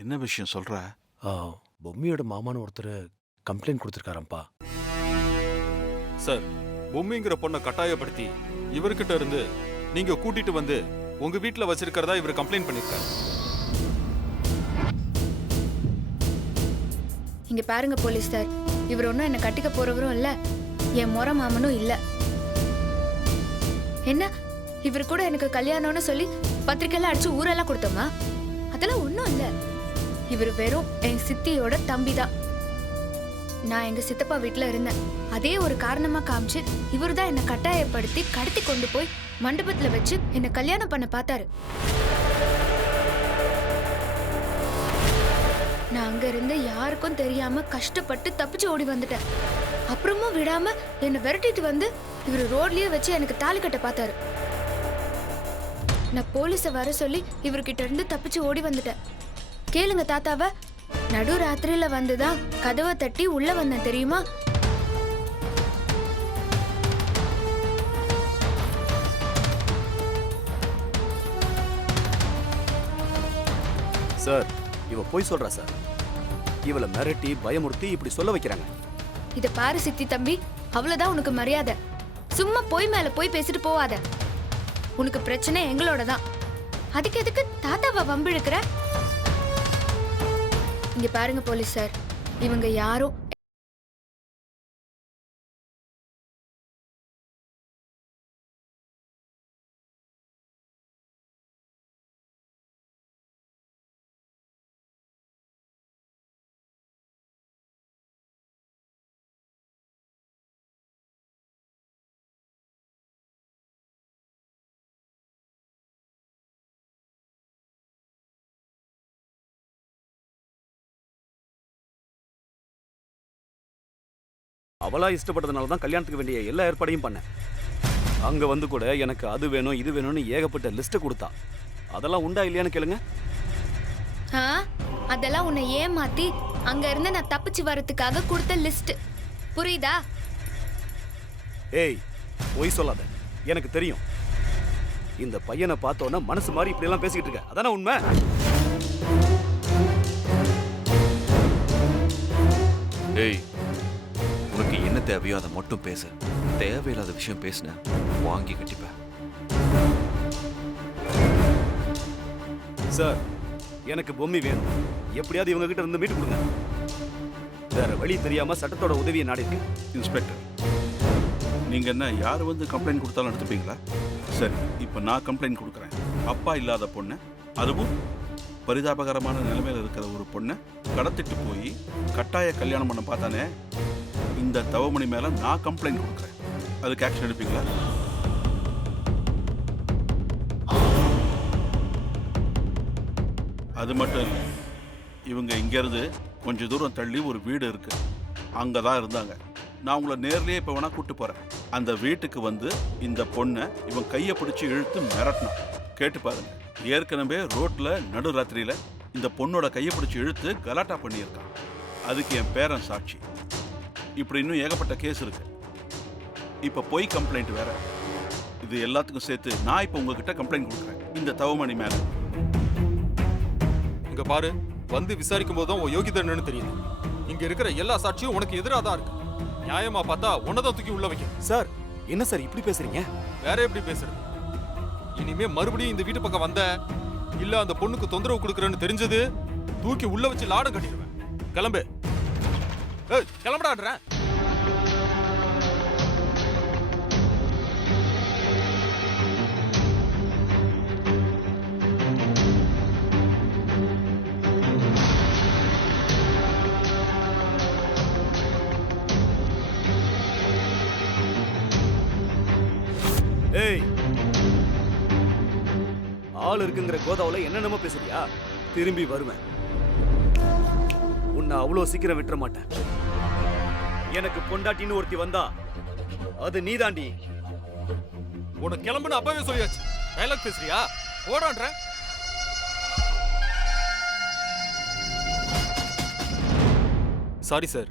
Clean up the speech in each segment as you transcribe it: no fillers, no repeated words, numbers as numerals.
என்ன விஷயம் சொல்ற? பொம்மியோட மாமான்னு ஒருத்தர் கம்ப்ளைண்ட் கொடுத்துருக்காரப்பா. சார், பொம்மிங்கிற பொண்ணை கட்டாயப்படுத்தி இவர்கிட்ட இருந்து நீங்க கூட்டிட்டு வந்து உங்க வீட்டுல வச்சிருக்கிறதா இவர் கம்ப்ளைண்ட் பண்ணிருக்காரு. இங்க பாருங்க போலீஸ் சார், இவர் ஒன்றும் என்னை கட்டிக்க போறவரும் இல்ல, என் முறை மாமனும் இல்ல. என்ன இவர் கூட எனக்கு கல்யாணம்னு சொல்லி பத்திரிக்கையெல்லாம் அடிச்சு ஊரெல்லாம் கொடுத்தோமா? அதெல்லாம் ஒன்றும் இல்ல. இவர் வெறும் என் சித்தியோட தம்பி தான். நான் எங்க சித்தப்பா வீட்டுல இருந்தேன். அதே ஒரு காரணமா காமிச்சு இவர் தான் என்னை கட்டாயப்படுத்தி கடத்தி கொண்டு போய் மண்டபத்துல வச்சு என்னை கல்யாணம் பண்ண பார்த்தாரு. நான் அங்க இருந்து யாருக்கும் தெரியாம கஷ்டப்பட்டு தப்பிச்சு ஓடி வந்துட்டேன். அப்புறமும் விடாம என்னை விரட்டிட்டு வந்து இவர் ரோட்லயே வச்சு எனக்கு தாலி கட்ட பார்த்தாரு. நான் போலீஸ வர சொல்லி இவர்கிட்ட இருந்து தப்பிச்சு ஓடி வந்துட்டேன். கேளுங்க தாத்தாவ, நடு ராத்திரியில வந்துதான் கதவை தட்டி உள்ள வந்தேன் தெரியுமா? சார், இவ போய் சொல்றா சார். இவளை மிரட்டி பயமுறுத்தி இப்படி சொல்ல வைக்கிறாங்க. இத பாரு சித்தி தம்பி, அவ்வளவுதான் உனக்கு மரியாதை. சும்மா போய் மேல போய் பேசிட்டு போவாத. உனக்கு பிரச்சனை எங்களோட தான். அதுக்கு எதுக்கு தாத்தாவை வம்பிழுக்கிற? இங்க பாருங்க போலீஸ் சார், இவங்க யாரும் அவளா இஷ்டப்பட்டதுனால தான் கல்யாணத்துக்கு வேண்டிய எல்லா ஏற்பாடையும் பண்ணேன். அங்க வந்து கூட எனக்கு அது வேணும் இது வேணும்னு ஏகப்பட்ட லிஸ்ட் கொடுத்தா. அதெல்லாம் உண்டா இல்லையான்னு கேளுங்க. அதெல்லாம் உன்னை ஏமாத்தி அங்க இருந்து நான் தப்பிச்சு வரதுக்காக கொடுத்த லிஸ்ட். புரியுதா? ஏய், பொய் சொல்லாத. எனக்கு தெரியும். இந்த பையனை பார்த்தோன்னா மனசு மாதிரி இப்படி எல்லாம் பேசிக்கிட்டு இருக்க. அதானே உண்மை? ஏய், உனக்கு என்ன தேவையோ அதை மட்டும் பேசு. தேவையில்லாத விஷயம் பேசின வாங்கி கட்டிப்ப. சார், எனக்கு பொம்மி வேணும். எப்படியாவது இவங்க கிட்ட இருந்து மீட்டு கொடுங்க. வேற வழி தெரியாம சட்டத்தோட உதவியை நாடிட்டேன். இன்ஸ்பெக்டர், நீங்க என்ன யார் வந்து கம்ப்ளைண்ட் கொடுத்தாலும் எடுத்துப்பீங்களா? சரி, இப்போ நான் கம்ப்ளைண்ட் கொடுக்குறேன். அப்பா இல்லாத பொண்ணு, அதுவும் பரிதாபகரமான நிலைமையில் இருக்கிற ஒரு பொண்ணை கடத்திட்டு போய் கட்டாய கல்யாணம் பண்ண பார்த்தானே, இந்த தவமணி மேல நான் கம்ப்ளைண்ட் கொடுக்குறேன். அதுக்கு ஆக்ஷன் எடுப்பீங்களா? அது மட்டும் இல்லை, இவங்க இங்கேருந்து கொஞ்சம் தூரம் தள்ளி ஒரு வீடு இருக்கு, அங்கே தான் இருந்தாங்க. நான் உங்களை நேர்லேயே இப்போ வேணா கூப்பிட்டு போகிறேன். அந்த வீட்டுக்கு வந்து இந்த பொண்ணை இவன் கையை பிடிச்சி இழுத்து மிரட்டினான். கேட்டு பாருங்க. ஏற்கனவே ரோட்டில் நடுராத்திரியில் இந்த பொண்ணோட கையை பிடிச்சி இழுத்து கலாட்டா பண்ணியிருக்கான். அதுக்கு என் பேரன் சாட்சி. இப்படி இன்னும் ஏகப்பட்ட கேஸ் இருக்கு. இப்போ பொய் கம்ப்ளைண்ட் வேற. இது எல்லாத்துக்கும் சேர்த்து நான் இப்போ உங்ககிட்ட கம்ப்ளைண்ட் கொடுக்குறேன் இந்த தவமணி மேலே. இங்க பாரு, வந்து விசாரிக்கும் போதுதான் உன் யோகிதை என்னன்னு தெரியுது. இங்க இருக்கிற எல்லா சாட்சியும் உனக்கு எதிராக தான் இருக்கு. நியாயமா பார்த்தா உன்னதான் தூக்கி உள்ள வைக்க. சார், என்ன சார் இப்படி பேசுறீங்க? வேற எப்படி பேசுறது? இனிமே மறுபடியும் இந்த வீட்டு பக்கம் வந்த இல்ல அந்த பொண்ணுக்கு தொந்தரவு கொடுக்கறேன்னு தெரிஞ்சது தூக்கி உள்ள வச்சு லாடம் கட்டிடுவேன். கிளம்பு. கிளம்புடான்றேன். ஏய், ஆள் இருக்குங்கிற கோதாவுல என்னென்னமோ பேசுறியா? திரும்பி வருவேன். உன்னை அவ்வளோ சீக்கிரம் விட்டுற மாட்டேன். எனக்கு பொண்டாட்டின்னு ஒருத்தி வந்தா அது நீதாண்டி. உனக்கு கிளம்புன்னு அப்பவே சொல்லியாச்சு. டைலாக் பேசுறியா? ஓடான்ற. சாரி சார்,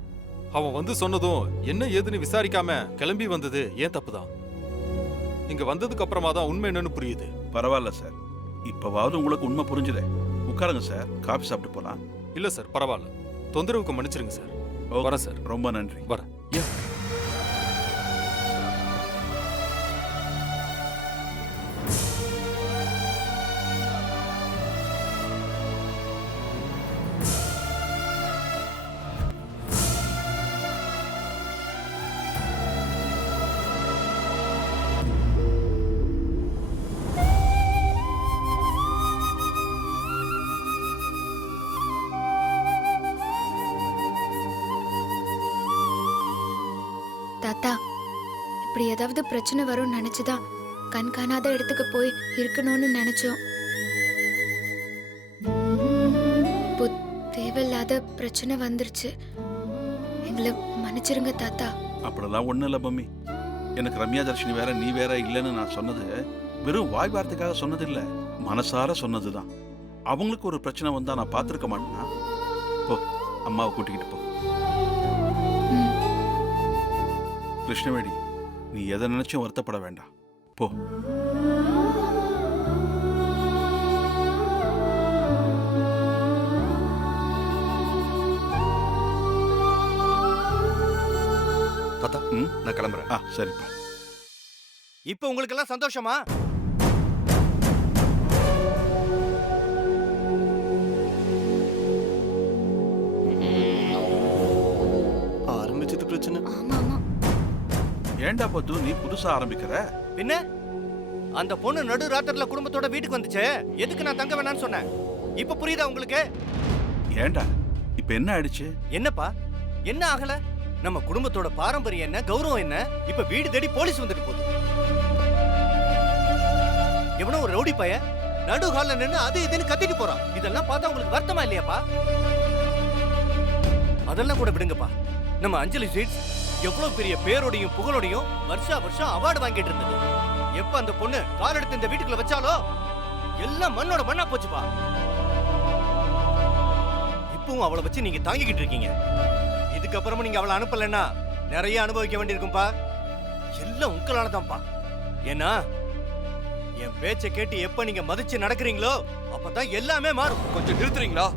அவன் வந்து சொன்னதும் என்ன ஏதுன்னு விசாரிக்காம கிளம்பி வந்தது ஏன் தப்புதான். இங்க வந்ததுக்கு அப்புறமா தான் உண்மை என்னன்னு புரியுது. பரவாயில்ல சார், இப்பவாவது உங்களுக்கு உண்மை புரிஞ்சுதே. உட்காருங்க சார், காஃபி சாப்பிட்டு போலாம். இல்ல சார், பரவாயில்ல. தொந்தரவுக்கு மன்னிச்சிருங்க சார். ஓகே. வரேன் சார். ரொம்ப நன்றி. வரேன். தாத்தா, இப்படி ஏதாவது பிரச்சனை வரும்னு நினைச்சுதான் கண் காணாத இடத்துக்கு போய் இருக்கணும்னு நினைச்சோம். இப்போ தேவையில்லாத பிரச்சனை வந்துருச்சு. எங்களை மன்னிச்சிருங்க தாத்தா. அப்படிலாம் ஒண்ணும் இல்லை மம்மி. எனக்கு ரம்யா தர்ஷினி வேற நீ வேற இல்லைன்னு நான் சொன்னது வெறும் வாய் வார்த்தைக்காக சொன்னதில்லை, மனசார சொன்னதுதான். அவங்களுக்கு ஒரு பிரச்சனை வந்தா நான் பார்த்துருக்க மாட்டேனா? போ, அம்மாவை கூட்டிக்கிட்டு போ. கிருஷ்ணவேணி, நீ எதை நினைச்சும் வருத்தப்பட வேண்டாம். போ. தாத்தா, நான் கிளம்புறேன். சரிப்பா. இப்போ உங்களுக்கு எல்லாம் சந்தோஷமா? ஆரம்பிச்சது பிரச்சனை. ஆமா ஆமா. ஏண்டா பத்து நீ புதுசா ஆரம்பிக்கிற? பின்ன அந்த பொண்ணு நடு ராத்திரில குடும்பத்தோட வீட்டுக்கு வந்துச்சு. எதுக்கு நான் தங்க வேணாம்னு சொன்னேன்? இப்ப புரியுதா உங்களுக்கு? ஏண்டா இப்ப என்ன ஆயிடுச்சு? என்னப்பா, என்ன ஆகல? நம்ம குடும்பத்தோட பாரம்பரியம் என்ன, கௌரவம் என்ன? இப்ப வீடு தேடி போலீஸ் வந்துட்டு போகுது. எவனோ ஒரு ரவுடி பைய நடு ஹால்ல நின்னு அது இதுன்னு கத்திட்டு போறான். இதெல்லாம் பார்த்தா உங்களுக்கு வருத்தமா இல்லையாப்பா? அதெல்லாம் கூட விடுங்கப்பா. நம்ம அஞ்சலி ஸ்வீட்ஸ் எவ்வளவு பெரிய பேரோடையும் புகழோடையும் வருஷா வருஷம் அவார்டு வாங்கிட்டு இருந்தது. எப்ப அந்த பொண்ணு கால் எடுத்து இந்த வீட்டுக்குள்ள வச்சாலோ எல்லாம் மண்ணோட மண்ணா போச்சுப்பா. இப்பவும் அவளை வச்சு நீங்க தாங்கிக்கிட்டு இருக்கீங்க. இதுக்கப்புறமும் நீங்க அவளை அனுப்பலன்னா நிறைய அனுபவிக்க வேண்டியிருக்கும்பா. எல்லாம் உங்களாலதான்ப்பா. ஏன்னா என் பேச்சை கேட்டு எப்ப நீங்க மதிச்சு நடக்கிறீங்களோ அப்பதான் எல்லாமே மாறும். கொஞ்சம் நிறுத்துறீங்களா?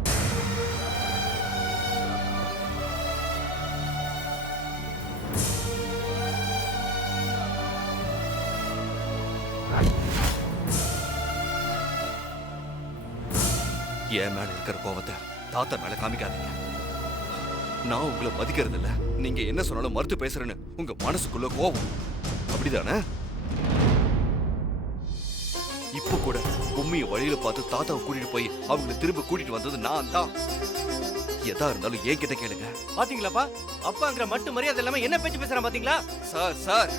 என் மேல இருக்கிற கோவத்தை தாத்தா மேல காமிக்காதீங்க. நான் உங்களை மதிக்கிறது இல்ல, நீங்க என்ன சொன்னாலும் மறுத்து பேசுறேன்னு உங்க மனசுக்குள்ள கோவம், அப்படிதானே? இப்போ கூட உண்மையை வழியில பார்த்து தாத்தாவை கூட்டிட்டு போய் அவங்களை திரும்ப கூட்டிட்டு வந்தது நான் தான். எதா இருந்தாலும் என்கிட்ட கேளுங்க. பாத்தீங்களாப்பா, அப்பாங்கிற மட்டும் மரியாதை இல்லாம என்ன பேச்சு பேசுறான் பாத்தீங்களா? சார்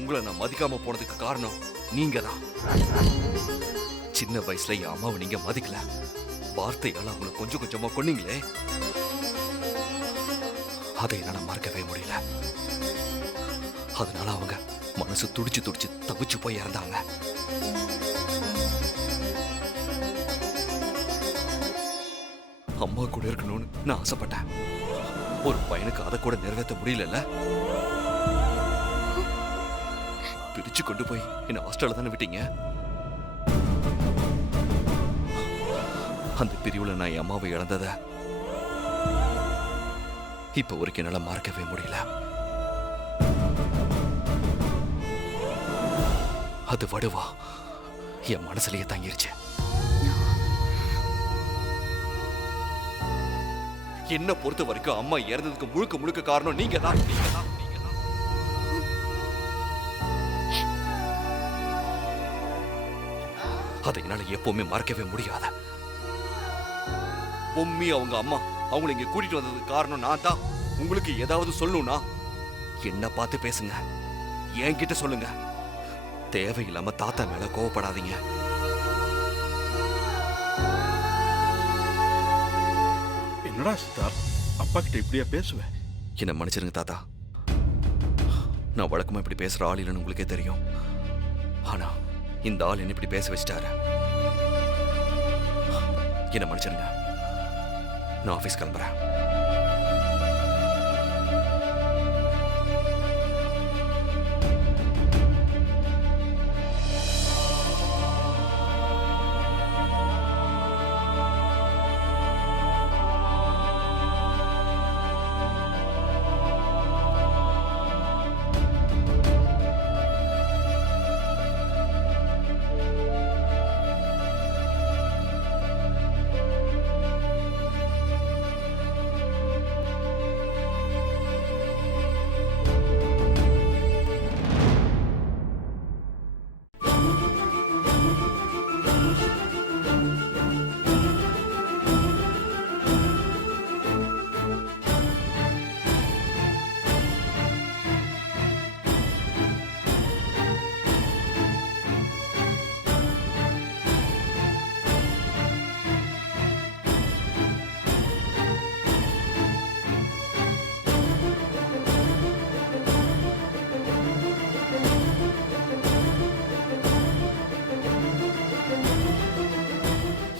உங்களை நான் மதிக்காம போனதுக்கு காரணம் நீங்க தான். சின்ன வயசுல என் அம்மாவை நீங்க மதிக்கல, வார்த்தையால அவங்களை கொஞ்சம் கொஞ்சமா கொன்னீங்களே, அதை என்னால மறக்கவே முடியல. அதனால அவங்க மனசு துடிச்சு துடிச்சு தவிச்சு போய் இறந்தாங்க. அம்மா கூட இருக்கணும்னு நான் ஆசைப்பட்டேன். ஒரு பையனுக்கு அதை கூட நிறைவேற்ற முடியல. பிரிச்சு கொண்டு போய் என்ன ஹாஸ்டல்ல தானே விட்டீங்க. அந்த பிரிவுல நான் என் அம்மாவை இழந்தத இப்ப வரைக்கும் என்னால மறக்கவே முடியல. அது வடுவா என் மனசுலயே தங்கிருச்சு. என்ன பொறுத்த வரைக்கும் அம்மா இறந்ததுக்கு முழுக்க முழுக்க காரணம் நீங்க தான். அதை என்னால எப்பவுமே மறக்கவே முடியாத. பொம்மி அவங்க அம்மா அவங்களை இங்க கூட்டிட்டு வந்ததுக்கு காரணம் நான் தான். உங்களுக்கு ஏதாவது சொல்லணும்னா என்ன பார்த்து பேசுங்க, என்கிட்ட சொல்லுங்க. தேவையில்லாம தாத்தா மேல கோவப்படாதீங்க. என்னடா சித்தார்த், அப்பா கிட்ட இப்படியா பேசுவேன்? என்ன மன்னிச்சிருங்க தாத்தா. நான் வழக்கமா இப்படி பேசுற ஆள் இல்லைன்னு உங்களுக்கே தெரியும். ஆனா இந்த ஆள் என்ன இப்படி பேச வச்சிட்டாரு. என்ன மன்னிச்சிருங்க. நான் ஆபீஸ் கிளம்புறேன்.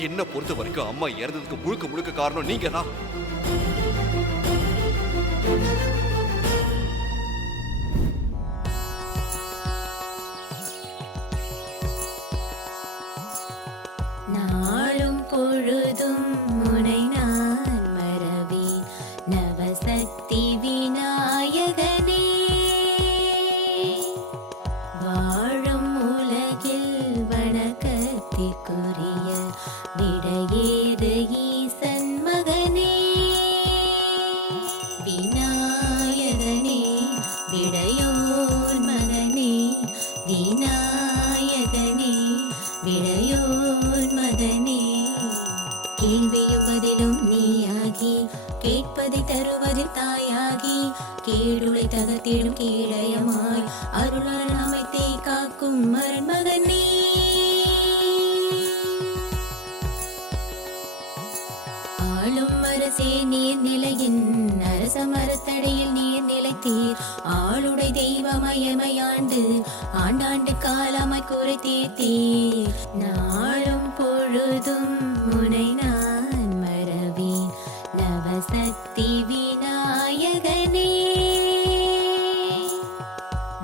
என்ன பொறுத்த வரைக்கும் அம்மா இறந்ததுக்கு முழுக்க முழுக்க காரணம் நீங்க தான். நாளும் பொழுதும் முனை நான் மறவேன் நவசக்தி விநாயகனே வாழும் உலகில் வணக்கத்திற்குரிய விடையேது ஈசன் மகனே விநாயகனே விடையோர் மகனே விநாயகனே விடையோர் மகனே கேள்வியும் பதிலும் நீயாகி கேட்பதை தருவதில் தாயாகி கேடுளை தகத்திடும் கீழயமாய் அருளன் அமைத்தை காக்கும் மருண்மகனே ஆளும் அரசே நீர்நிலையின் அரச மரத்தடையில் நீர் நிலைத்தீர் ஆளுடை தெய்வமயமையாண்டு ஆண்டாண்டு காலமாய் குறை தீர்த்தீர் நாளும் பொழுதும் முனை நான் மறவேன் நவசக்தி விநாயகனே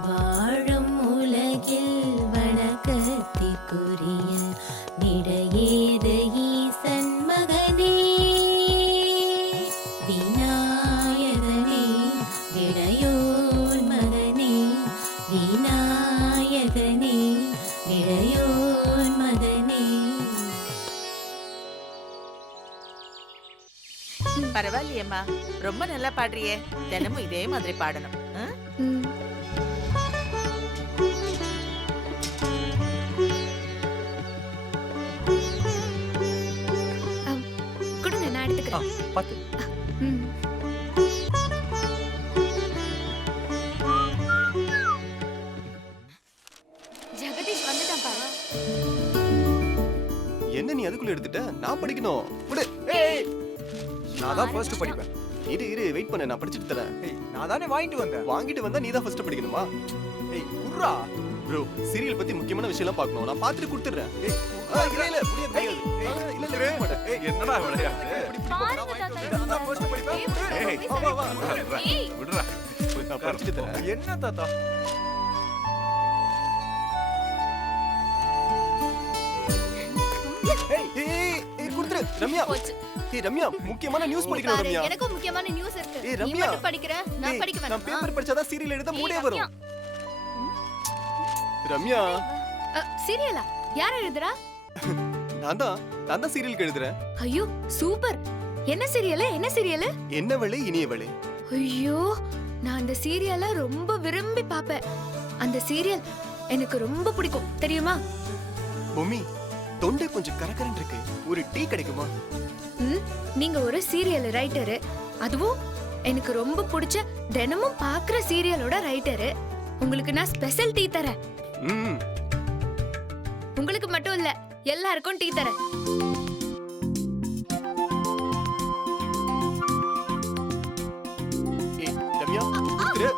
வாழும் உலகில் வணக்கத்திற்குரிய விடையேது ஈசன் மகனே விநாயகனே விடையோர் மகனே விநாயகனே விடையோர் மகனே. பரவாயில்லையம்மா, ரொம்ப நல்லா பாடுறியே. தினமும் இதே மாதிரி பாடணும். ம். கொடுங்க, நான் எடுத்துக்கிறேன். பார்த்து ம். ஜெகதீஷ் வந்துட்டான் பாரு. என்ன நீ அதுக்குள்ள எடுத்துட்ட? நான் படிக்கணும். விடு. நான் தான் ஃபர்ஸ்ட் படிப்பேன். இரு இரு வெயிட் பண்ணு, நான் படிச்சிட்டு தரேன். ஏய், நான் தானே வாங்கிட்டு வந்தேன். வாங்கிட்டு வந்தா நீ தான் ஃபர்ஸ்ட் படிக்கணுமா? ஏய், குர்ரா. ப்ரோ, சீரியல் பத்தி முக்கியமான விஷயம்லாம் பார்க்கணும். நான் பார்த்துட்டு கொடுத்துறேன். ஏய், இல்ல முடியாது முடியாது. இல்ல இல்ல வெயிட் பண்ணு. ஏய், என்னடா விளையாட்டு? நான் தான் ஃபர்ஸ்ட் படிப்பேன். ஏய், வா வா. விடுறா. நான் படிச்சிட்டு தரேன். என்ன தாத்தா? ஏய் குடுத்துரு ரம்யா. ஏய் ரம்யா, முக்கியமான நியூஸ் படிக்கணும் ரம்யா. எனக்கும் முக்கியமான நியூஸ் இருக்கு. ஏய் நீ ரம்யா, மட்டும் படிக்கிற, நான் ஏய், படிக்க நான் வேணாமா? பேப்பர் படிச்சாதான் சீரியல் எழுத மூடே வரும். ரம்யா, சீரியலா? யார் எழுதுறா? நான் தான் சீரியலுக்கு எழுதுறேன். ஐயோ சூப்பர். என்ன சீரியல்? என்ன சீரியல்? என்னவளே இனியவளே. ஐயோ, நான் அந்த சீரியலை ரொம்ப விரும்பி பாப்பேன். அந்த சீரியல் எனக்கு ரொம்ப பிடிக்கும் தெரியுமா? பொம்மி, தொண்டை கொஞ்சம் கரகரன்னு இருக்கு. ஒரு டீ கிடைக்குமா? ம், நீங்க ஒரு சீரியல் ரைட்டரு, அதுவும் எனக்கு ரொம்ப பிடிச்ச தினமும் பாக்குற சீரியலோட ரைட்டரு. உங்களுக்கு நான் ஸ்பெஷல் டீ தரேன். ம். உங்களுக்கு மட்டும் இல்ல, எல்லாருக்கும் டீ தரேன். ஏய் ரம்யா, குடுத்துரு.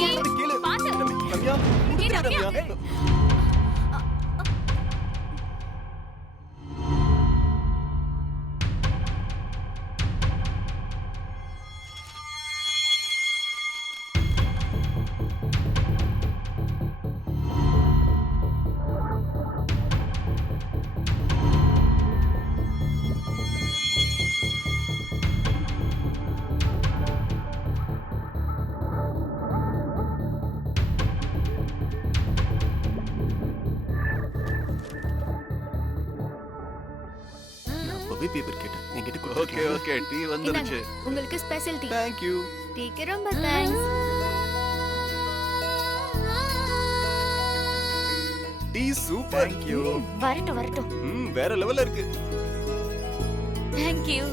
சொல்றது கேளு. ரம்யா, குடுத்துரு ரம்யா. பேப்பர் கேட்டேன். என்கிட்ட கொடுத்து. ஓகே ஓகே, டீ வந்துருச்சு. இந்தாங்க, உங்களுக்கு ஸ்பெஷல் டீ. Thank you. டீக்கு ரொம்ப thanks. Tea super. Thank you. வரட்டும் வரட்டும். வேற லெவல்ல இருக்கு. Thank you.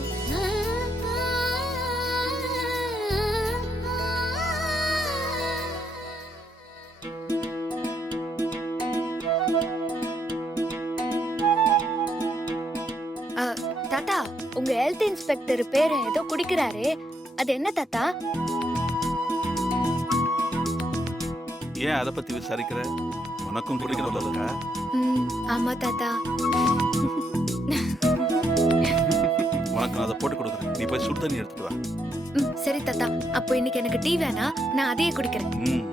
தாத்தா, உங்க ஹெல்த் இன்ஸ்பெக்டர் பேர் ஏதோ குடிக்கிறாரு, அது என்ன தாத்தா? ஏன் அதை பத்தி விசாரிக்கிற? உனக்கும் குடிக்கணும் போல இருக்கா? ஆமா தாத்தா. உனக்கு நான் அதை போட்டு கொடுக்குறேன். நீ போய் சுடு தண்ணி எடுத்துட்டு வா. சரி தாத்தா, அப்போ இன்னைக்கு எனக்கு டீ வேணா, நான் அதையே குடிக்கிறேன். ம்.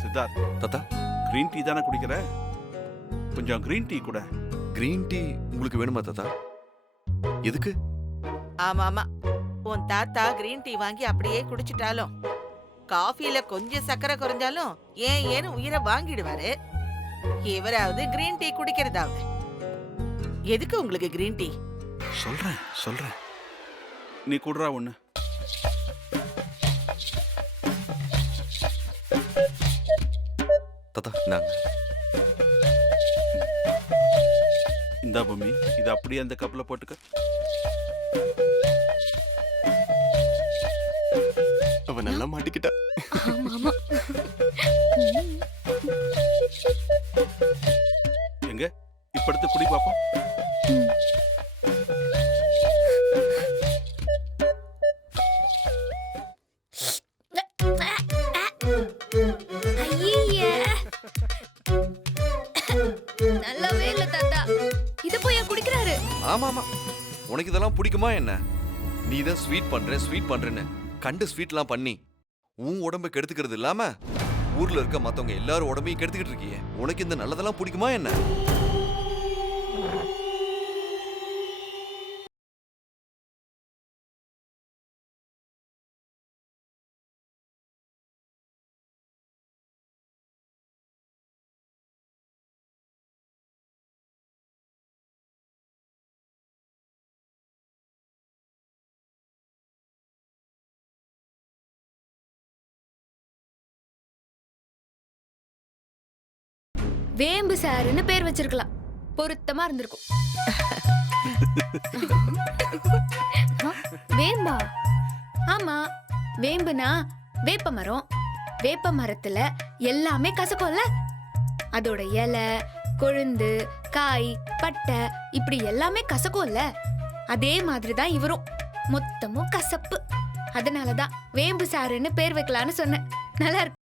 சித்தார்த், தாத்தா கிரீன் டீ தானே குடிக்கிற? கொஞ்சம் கிரீன் டீ கூட. கிரீன் டீ உங்களுக்கு வேணுமா தாத்தா? எதுக்கு? ஆமா ஆமா, உன் தாத்தா கிரீன் டீ வாங்கி அப்படியே குடிச்சிட்டாலும் காஃபில கொஞ்சம் சக்கரை குறைஞ்சாலும் ஏன்னு உயிரை வாங்கிடுவாரு. இவராவது கிரீன் டீ குடிக்கிறதாவது. எதுக்கு உங்களுக்கு கிரீன் டீ? சொல்றேன். நீ குடுறா ஒண்ணு. தாத்தா நாங்க இந்தா பொம்மி, இது அப்படியே அந்த கப்ல போட்டுக்க. அவ நல்லா மாட்டிக்கிட்டா. எங்க இப்ப எடுத்து குடி பாப்போம். ஐயே, நல்லாவே இல்ல தாத்தா. இது போய் குடிக்கிறாரு. ஆமா ஆமா, உனக்கு இதெல்லாம் பிடிக்குமா என்ன? நீ தான் ஸ்வீட் பண்றேன்னு கண்டு ஸ்வீட்லாம் பண்ணி உன் உடம்பை கெடுத்துக்கிறது இல்லாம ஊர்ல இருக்க மத்தவங்க எல்லாரும் உடம்பையும் கெடுத்துக்கிட்டு இருக்கியே. உனக்கு இந்த நல்லதெல்லாம் பிடிக்குமா என்ன? வேம்பு சாருன்னு பேர் வச்சிருக்கலாம், பொருத்தமா இருந்திருக்கும். வேம்பா? ஆமா, வேம்புனா வேப்ப மரம். வேப்ப மரத்துல எல்லாமே கசக்கும்ல. அதோட இலை, கொழுந்து, காய், பட்டை இப்படி எல்லாமே கசக்கும்ல. அதே மாதிரிதான் இவரும், மொத்தமும் கசப்பு. அதனாலதான் வேம்பு சாருன்னு பேர் வைக்கலான்னு சொன்னேன். நல்லா இருக்கு.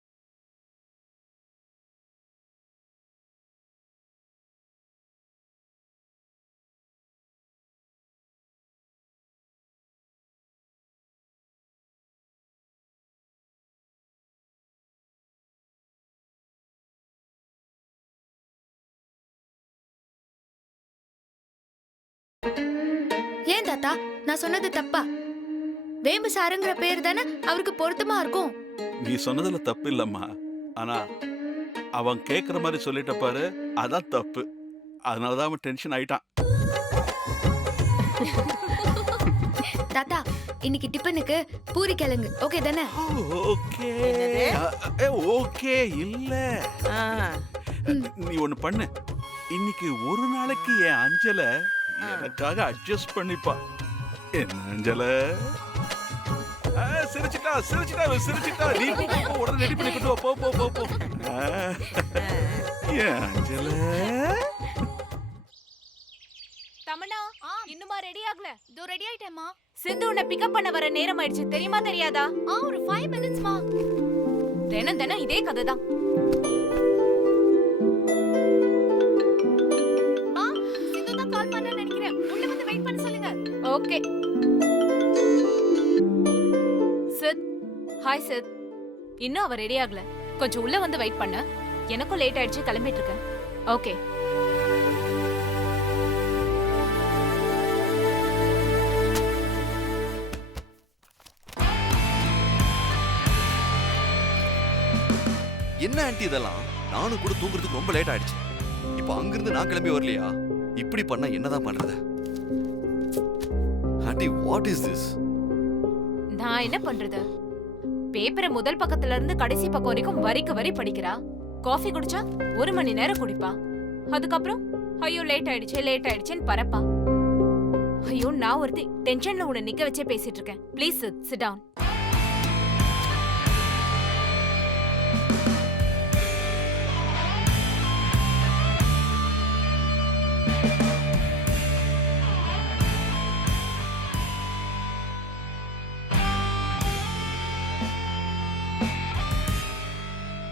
ஏன் தாத்தா, நான் சொன்னது தப்பா? வேம்பு சாருங்கிற பேர் தானே அவருக்கு பொருத்தமா இருக்கும். நீ சொன்னதுல தப்பு இல்லம்மா. ஆனா அவன் கேக்குற மாதிரி சொல்லிட்ட பாரு, அதான் தப்பு. அதனாலதான் அவன் டென்ஷன் ஆயிட்டான். தாத்தா, இன்னைக்கு டிபனுக்கு பூரி கிழங்கு ஓகே தானே? ஓகே. என்னது? ஓகே இல்ல. நீ ஒண்ணு பண்ணு, இன்னைக்கு ஒரு நாளைக்கு என் அஞ்சலை எனக்காக அட்ஜஸ்ட் பண்ணிப்பா. என்ன அஞ்சல? சிரிச்சிட்டா. நீ உடனே ரெடி பண்ணி கொண்டு வா. போ. ஏன் அஞ்சல? தமனா, இன்னுமா ரெடி ஆகல? இதோ ரெடி ஆயிட்டேம்மா. சித்து உன்னை பிக்கப் பண்ண வர நேரம் ஆயிடுச்சு, தெரியுமா தெரியாதா? ஒரு 5 minutesமா. தினம் இதே கதை தான். சித்து தான் கால் பண்ண நினைக்கிறேன். உள்ள வந்து வெயிட் பண்ண சொல்லுங்க. ஓகே. சித், ஹாய் சித். இன்னும் அவ ரெடி ஆகல. கொஞ்சம் உள்ள வந்து வெயிட் பண்ணு. எனக்கும் லேட் ஆயிடுச்சு, கிளம்பிட்டு இருக்கேன். ஓகே. என்ன ஆன்ட்டி இதெல்லாம்? நானும் கூட தூங்குறதுக்கு ரொம்ப லேட் ஆயிடுச்சு. இப்போ அங்கிருந்து நான் கிளம்பி வரலையா? இப்படி பண்ணா என்னதான் பண்றது? Anti, what is this? நான் என்ன பண்றது? பேப்பரை முதல் பக்கத்துல இருந்து கடைசி பக்கம் வரைக்கும் வரிக்கு வரி படிக்கிறா. காஃபி குடிச்சா 1 மணி நேரம் குடிப்பா. அதுக்கப்புறம் ஐயோ லேட் ஆயிடுச்சுன்னு பரப்பா. ஐயோ நான் ஒருத்தி டென்ஷன்ல உன்னை நிக்க வச்சே பேசிட்டு இருக்கேன். Please sit down.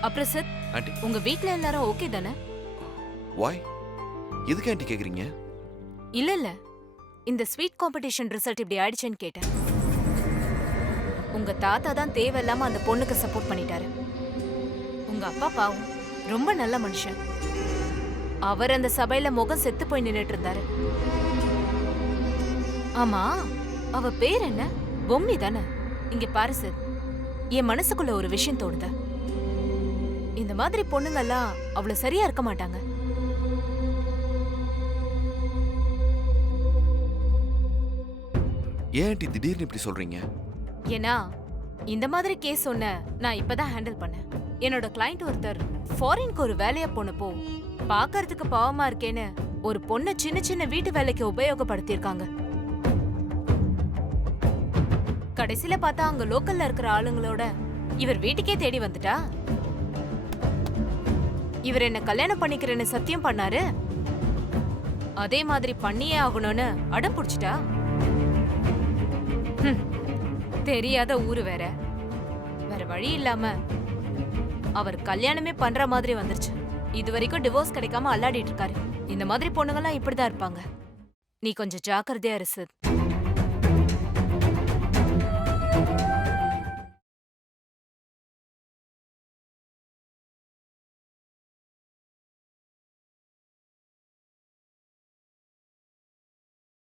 அப்புறம் சித், ஆண்டி உங்க வீட்ல எல்லாரும் ஓகே தானே? வாய் எதுக்கு ஆண்டி கேக்குறீங்க? இல்ல இந்த ஸ்வீட் காம்படிஷன் ரிசல்ட் இப்படி ஆயிடுச்சுன்னு கேட்டேன். உங்க தாத்தா தான் தேவையில்லாம அந்த பொண்ணுக்கு சப்போர்ட் பண்ணிட்டாரு. உங்க அப்பா பாவம் ரொம்ப நல்ல மனுஷன். அவர் அந்த சபையில முகம் செத்து போய் நின்னுட்டு இருந்தாரு. ஆமா, அவ பேர் என்ன? பொம்மி தானே? இங்க பாரு சித், என் மனசுக்குள்ள ஒரு விஷயம் தோணுது. இந்த மாதிரி பொண்ணுங்கெல்லாம் அவ்வளவு சரியா இருக்க மாட்டாங்க. ஏன் ஆண்டி திடீர்னு இப்படி சொல்றீங்க? ஏன்னா இந்த மாதிரி கேஸ் ஒன்ன நான் இப்பதான் ஹேண்டில் பண்ணேன். என்னோட கிளையண்ட் ஒருத்தர் ஃபாரின்க்கு ஒரு வேலையா போனப்போ பார்க்கறதுக்கு பாவமா இருக்கேன்னு ஒரு பொண்ணை சின்ன சின்ன வீட்டு வேலைக்கு உபயோகப்படுத்தியிருக்காங்க. கடைசியில பார்த்தா அங்க லோக்கல்ல இருக்கிற ஆளுங்களோட இவர் வீட்டுக்கே தேடி வந்துட்டா. இவர் என்ன கல்யாணம் பண்ணிக்கிறேன்னு சத்தியம் பண்ணாரு. அதே மாதிரி பண்ணியே ஆகணும்னு அடம் பிடிச்சிட்டா. தெரியாத ஊரு வேற வழி இல்லாம அவர் கல்யாணமே பண்ற மாதிரி வந்துருச்சு. இது வரைக்கும் டிவோர்ஸ் கிடைக்காம அல்லாடிட்டு இருக்காரு. இந்த மாதிரி பொண்ணுங்கெல்லாம் இப்படிதான் இருப்பாங்க. நீ கொஞ்சம் ஜாக்கிரதையா இரு சித்.